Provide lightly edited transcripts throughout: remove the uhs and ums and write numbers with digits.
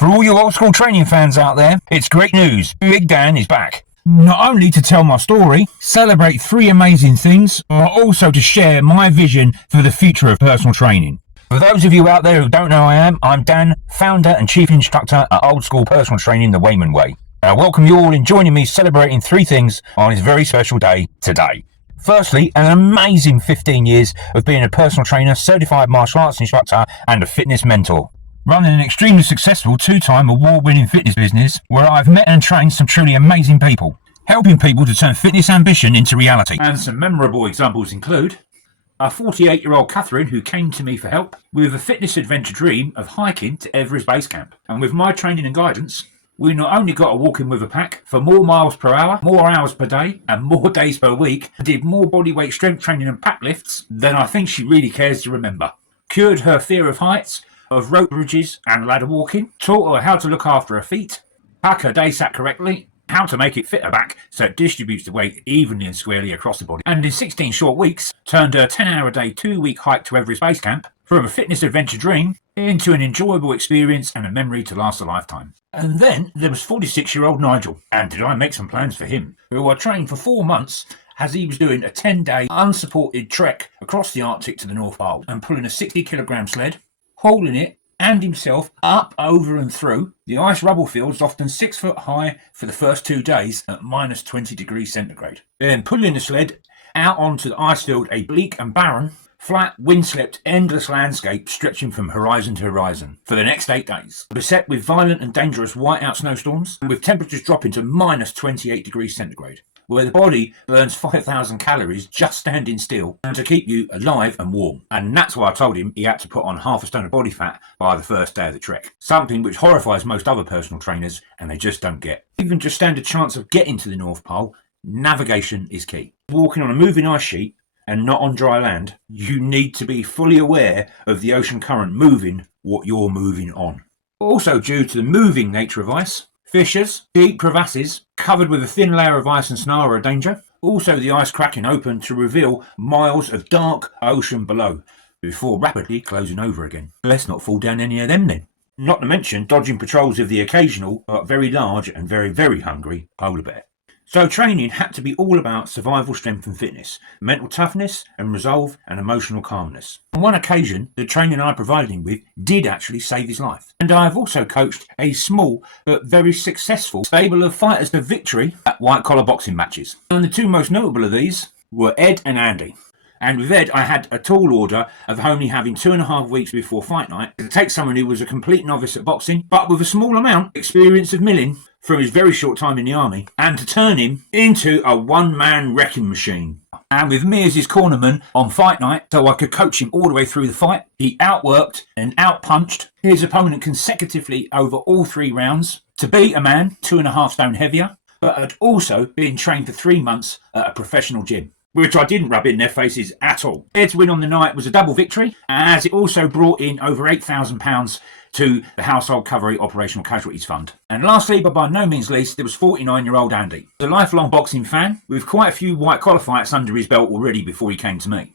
For all you old school training fans out there, it's great news. Big Dan is back. Not only to tell my story, celebrate 3 amazing things, but also to share my vision for the future of personal training. For those of you out there who don't know who I am, I'm Dan, founder and chief instructor at Old School Personal Training the Wayman Way. I welcome you all in joining me celebrating 3 things on this very special day today. Firstly, an amazing 15 years of being a personal trainer, certified martial arts instructor and a fitness mentor. Running an extremely successful 2-time award-winning fitness business where I've met and trained some truly amazing people, helping people to turn fitness ambition into reality. And some memorable examples include a 48-year-old Catherine who came to me for help with a fitness adventure dream of hiking to Everest Base Camp. And with my training and guidance, we not only got a walk in with a pack for more miles per hour, more hours per day, and more days per week, and did more bodyweight strength training and pack lifts than I think she really cares to remember. Cured her fear of heights, of rope bridges and ladder walking, taught her how to look after her feet, pack her day sack correctly, how to make it fit her back so it distributes the weight evenly and squarely across the body, and in 16 short weeks turned her 10-hour-a-day 2-week hike to Everest Base Camp from a fitness adventure dream into an enjoyable experience and a memory to last a lifetime. And then there was 46-year-old Nigel, and did I make some plans for him, who I trained for 4 months as he was doing a 10-day unsupported trek across the Arctic to the North Pole and pulling a 60-kilogram sled, hauling it and himself up, over and through the ice rubble fields, often 6 foot high, for the first 2 days at minus 20 degrees centigrade. Then pulling the sled out onto the ice field, a bleak and barren, flat, windswept, endless landscape stretching from horizon to horizon for the next 8 days, beset with violent and dangerous whiteout snowstorms, and with temperatures dropping to minus 28 degrees centigrade, where the body burns 5,000 calories just standing still and to keep you alive and warm. And that's why I told him he had to put on half a stone of body fat by the first day of the trek. Something which horrifies most other personal trainers and they just don't get. Even just stand a chance of getting to the North Pole, navigation is key. Walking on a moving ice sheet and not on dry land, you need to be fully aware of the ocean current moving what you're moving on. Also, due to the moving nature of ice, fissures, deep crevasses covered with a thin layer of ice and snow are a danger. Also, the ice cracking open to reveal miles of dark ocean below before rapidly closing over again. Let's not fall down any of them then. Not to mention dodging patrols of the occasional but very large and very, very hungry polar bear. So training had to be all about survival strength and fitness, mental toughness and resolve and emotional calmness. On one occasion, the training I provided him with did actually save his life. And I have also coached a small but very successful stable of fighters to victory at white-collar boxing matches. And the 2 most notable of these were Ed and Andy. And with Ed, I had a tall order of only having 2.5 weeks before fight night to take someone who was a complete novice at boxing, but with a small amount of experience of milling from his very short time in the army, and to turn him into a one-man wrecking machine. And with me as his cornerman on fight night, so I could coach him all the way through the fight, he outworked and outpunched his opponent consecutively over all 3 rounds to beat a man 2.5 stone heavier, but had also been trained for 3 months at a professional gym, which I didn't rub in their faces at all. Ed's win on the night was a double victory, as it also brought in over £8,000 to the Household Recovery Operational Casualties Fund. And lastly, but by no means least, there was 49-year-old Andy, a lifelong boxing fan with quite a few white-collar fights under his belt already before he came to me.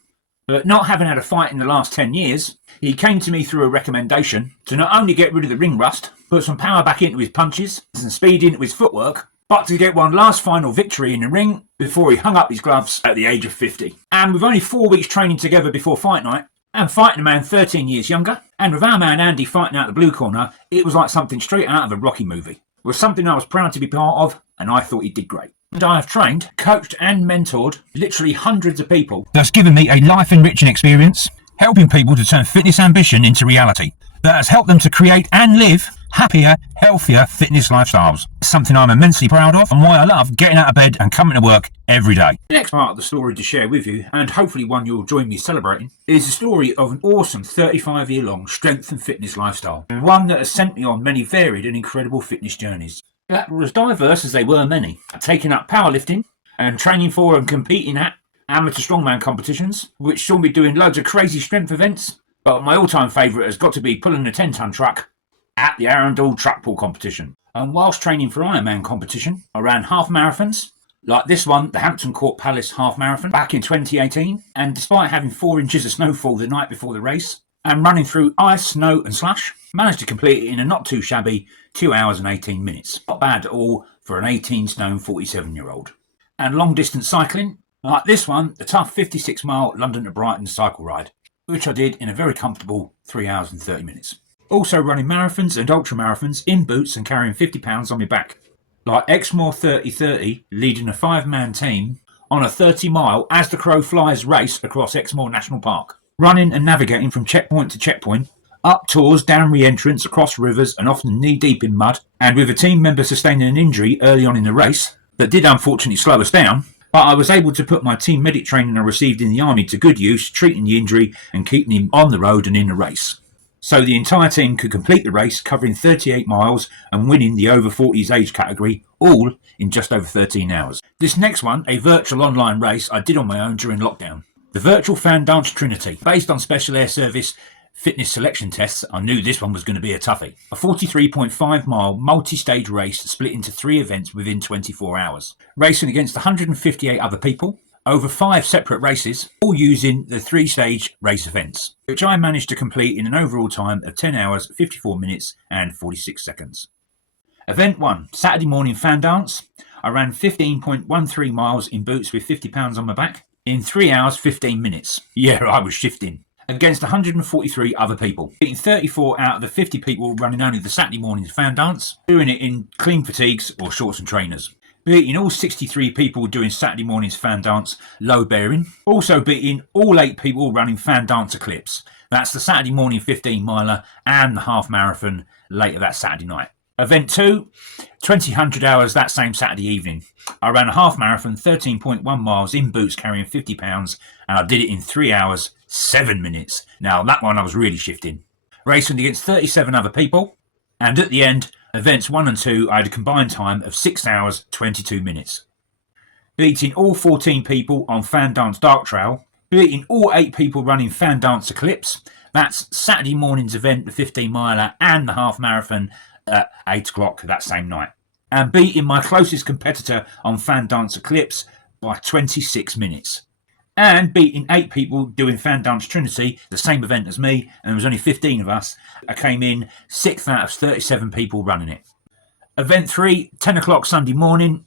But not having had a fight in the last 10 years, he came to me through a recommendation to not only get rid of the ring rust, put some power back into his punches, some speed into his footwork, but to get one last final victory in the ring before he hung up his gloves at the age of 50. And with only 4 weeks training together before fight night, and fighting a man 13 years younger, and with our man Andy fighting out the blue corner, it was like something straight out of a Rocky movie. It was something I was proud to be part of, and I thought he did great. And I have trained, coached and mentored literally hundreds of people. That's given me a life-enriching experience, helping people to turn fitness ambition into reality. That has helped them to create and live happier, healthier fitness lifestyles. Something I'm immensely proud of and why I love getting out of bed and coming to work every day. The next part of the story to share with you, and hopefully one you'll join me celebrating, is the story of an awesome 35-year-long strength and fitness lifestyle, and one that has sent me on many varied and incredible fitness journeys that were as diverse as they were many, taking up powerlifting and training for and competing at amateur strongman competitions, which saw me doing loads of crazy strength events, but my all-time favourite has got to be pulling a 10-ton truck at the Arundel truck pull competition. And whilst training for Ironman competition, I ran half marathons, like this one, the Hampton Court Palace half marathon, back in 2018. And despite having 4 inches of snowfall the night before the race, and running through ice, snow and slush. Managed to complete it in a not too shabby 2 hours and 18 minutes. Not bad at all for an 18 stone 47-year-old. And long distance cycling, like this one, the tough 56-mile London to Brighton cycle ride, which I did in a very comfortable 3 hours and 30 minutes. Also running marathons and ultra marathons in boots and carrying 50 pounds on my back. Like Exmoor 30-30, leading a 5-man team on a 30-mile as the crow flies race across Exmoor National Park. Running and navigating from checkpoint to checkpoint, up tours, down re-entrants, across rivers and often knee-deep in mud, and with a team member sustaining an injury early on in the race that did unfortunately slow us down, but I was able to put my team medic training I received in the army to good use, treating the injury and keeping him on the road and in the race. So the entire team could complete the race, covering 38 miles and winning the over 40s age category, all in just over 13 hours. This next one, a virtual online race I did on my own during lockdown. The virtual fan dance Trinity, based on Special Air Service fitness selection tests. I knew this one was going to be a toughie. A 43.5 mile multi-stage race split into 3 events within 24 hours. Racing against 158 other people, over 5 separate races, all using the 3-stage race events, which I managed to complete in an overall time of 10 hours, 54 minutes and 46 seconds. Event 1, Saturday morning fan dance. I ran 15.13 miles in boots with 50 pounds on my back in 3 hours, 15 minutes. Yeah, I was shifting. Against 143 other people, beating 34 out of the 50 people running only the Saturday morning's fan dance, doing it in clean fatigues or shorts and trainers. Beating all 63 people doing Saturday morning's fan dance low bearing. Also beating all 8 people running fan dance eclipse. That's the Saturday morning 15 miler and the half marathon later that Saturday night. Event 2, 2000 hours that same Saturday evening. I ran a half marathon, 13.1 miles in boots carrying 50 pounds, and I did it in 3 hours, 7 minutes. Now that one I was really shifting. Racing against 37 other people, and at the end, events 1 and 2, I had a combined time of 6 hours, 22 minutes. Beating all 14 people on Fan Dance Dark Trail, beating all 8 people running Fan Dance Eclipse, that's Saturday morning's event, the 15 miler and the half marathon at 8 o'clock that same night. And beating my closest competitor on Fan Dance Eclipse by 26 minutes. And beating 8 people doing Fan Dance Trinity, the same event as me, and there was only 15 of us. I came in 6th out of 37 people running it. Event 3, 10 o'clock Sunday morning,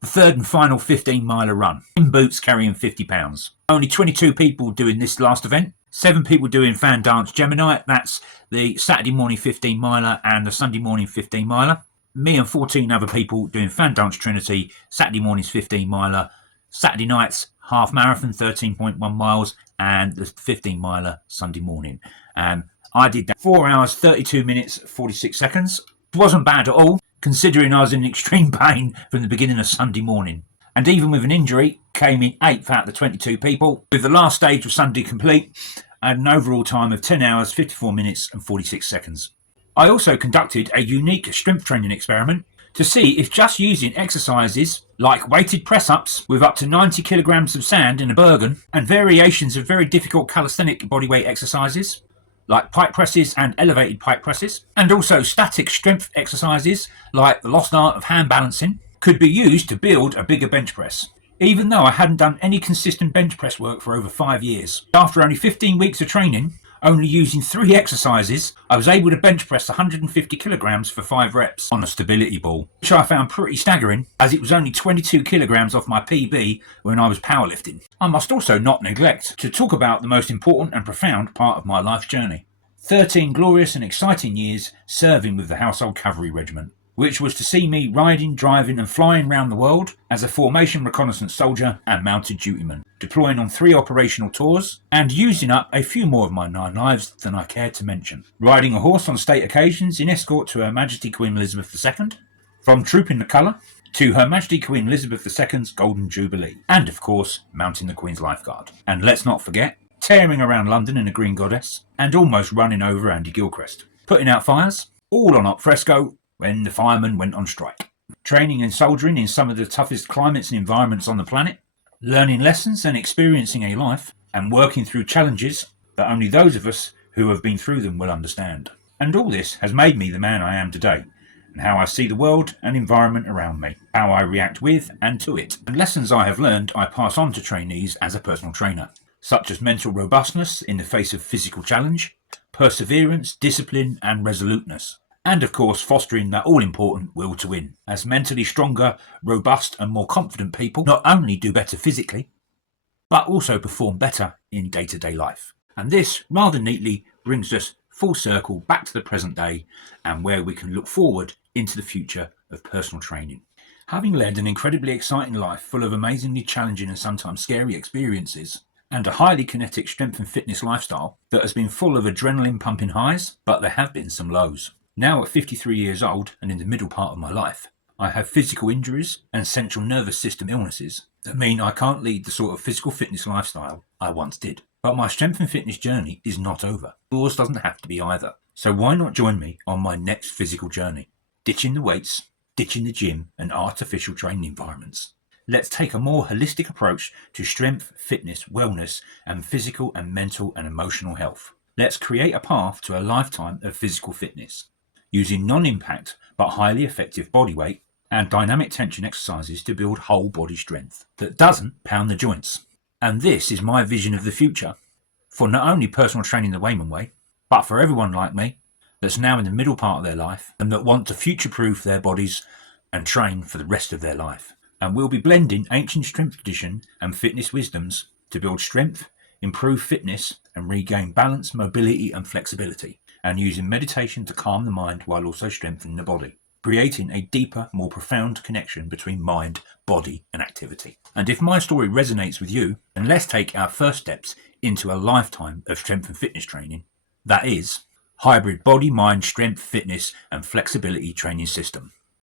the 3rd and final 15 miler run, in boots carrying 50 pounds. Only 22 people doing this last event, 7 people doing Fan Dance Gemini, that's the Saturday morning 15 miler and the Sunday morning 15 miler. Me and 14 other people doing Fan Dance Trinity, Saturday morning's 15 miler, Saturday night's half marathon, 13.1 miles, and the 15 miler Sunday morning. I did that 4 hours, 32 minutes, 46 seconds. It wasn't bad at all, considering I was in extreme pain from the beginning of Sunday morning. And even with an injury, came in 8th out of the 22 people. With the last stage of Sunday complete, I had an overall time of 10 hours, 54 minutes and 46 seconds. I also conducted a unique strength training experiment to see if just using exercises like weighted press-ups with up to 90 kilograms of sand in a Bergen and variations of very difficult calisthenic bodyweight exercises like pike presses and elevated pike presses, and also static strength exercises like the lost art of hand balancing, could be used to build a bigger bench press. Even though I hadn't done any consistent bench press work for over 5 years. After only 15 weeks of training, only using 3 exercises, I was able to bench press 150 kilograms for 5 reps on a stability ball, which I found pretty staggering as it was only 22 kilograms off my PB when I was powerlifting. I must also not neglect to talk about the most important and profound part of my life journey. 13 glorious and exciting years serving with the Household Cavalry Regiment, which was to see me riding, driving and flying around the world as a formation reconnaissance soldier and mounted dutyman, deploying on 3 operational tours and using up a few more of my 9 lives than I care to mention. Riding a horse on state occasions in escort to Her Majesty Queen Elizabeth II, from Trooping the Colour to Her Majesty Queen Elizabeth II's Golden Jubilee, and of course mounting the Queen's Lifeguard. And let's not forget, tearing around London in a Green Goddess and almost running over Andy Gilchrist, putting out fires, all on op fresco, when the firemen went on strike. Training and soldiering in some of the toughest climates and environments on the planet, learning lessons and experiencing a life, and working through challenges that only those of us who have been through them will understand. And all this has made me the man I am today, and how I see the world and environment around me, how I react with and to it, and lessons I have learned I pass on to trainees as a personal trainer. such as mental robustness in the face of physical challenge, perseverance, discipline, and resoluteness. And of course, fostering that all-important will to win, as mentally stronger, robust, and more confident people not only do better physically, but also perform better in day-to-day life. And this rather neatly brings us full circle back to the present day and where we can look forward into the future of personal training. Having led an incredibly exciting life full of amazingly challenging and sometimes scary experiences, and a highly kinetic strength and fitness lifestyle that has been full of adrenaline pumping highs, but there have been some lows. Now at 53 years old and in the middle part of my life, I have physical injuries and central nervous system illnesses that mean I can't lead the sort of physical fitness lifestyle I once did. But my strength and fitness journey is not over. Yours doesn't have to be either. So why not join me on my next physical journey? Ditching the weights, ditching the gym and artificial training environments. Let's take a more holistic approach to strength, fitness, wellness, and physical and mental and emotional health. Let's create a path to a lifetime of physical fitness, using non-impact but highly effective body weight and dynamic tension exercises to build whole body strength that doesn't pound the joints. And this is my vision of the future for not only personal training the Wayman way, but for everyone like me that's now in the middle part of their life and that want to future-proof their bodies and train for the rest of their life. And we'll be blending ancient strength tradition and fitness wisdoms to build strength, improve fitness, and regain balance, mobility, and flexibility, and using meditation to calm the mind while also strengthening the body, creating a deeper, more profound connection between mind, body, and activity. And if my story resonates with you, then let's take our first steps into a lifetime of strength and fitness training. That is, hybrid body, mind, strength, fitness, and flexibility training system.